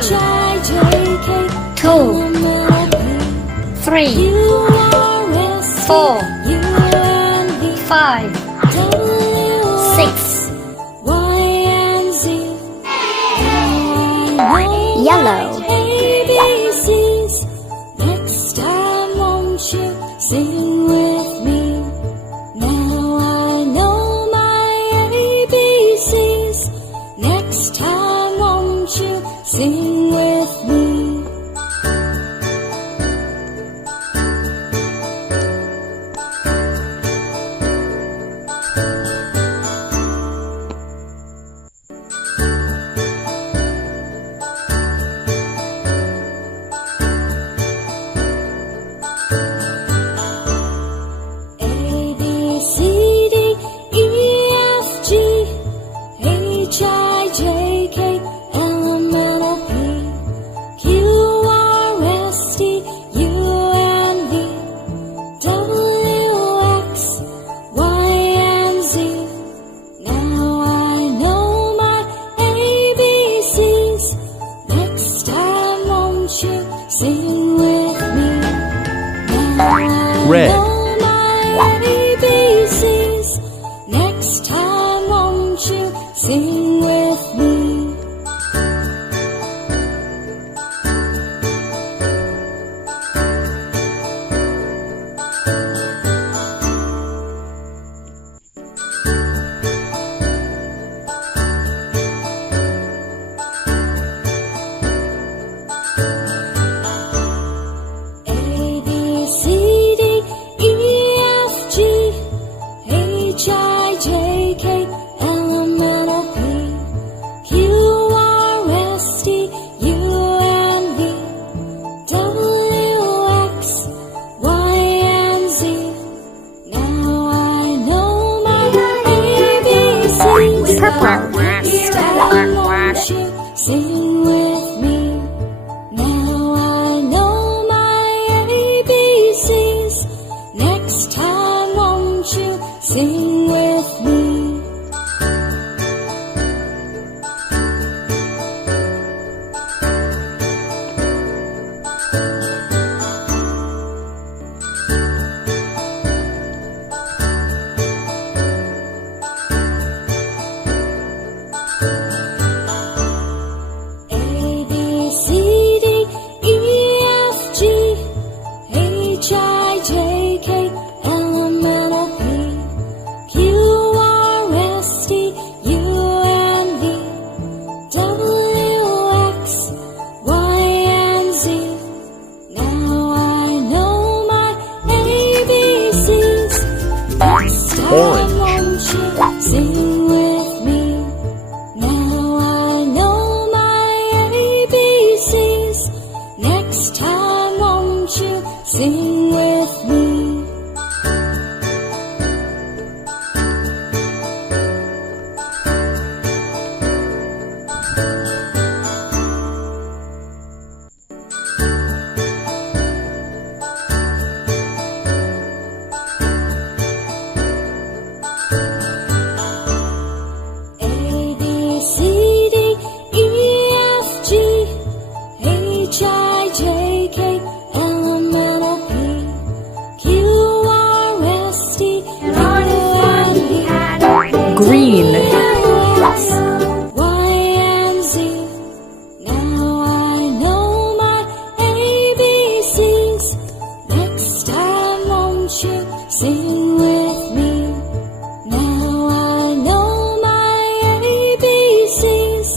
1, 2, 3, 4, 5, 6. Yellow. ABCs. Next time won't you sing with me? Now I know my ABCs. Next time won't you sing with me? Red. ABCs. Next time won't you sing with me? Sing with me. Now I know my ABCs. Next time won't you sing with me? Orange. Sing with me. Now I know my ABCs. Next time won't you sing with me? Green. Now I know my ABCs. Next time won't you sing with me? Now I know my ABCs.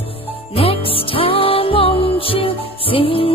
Next time won't you sing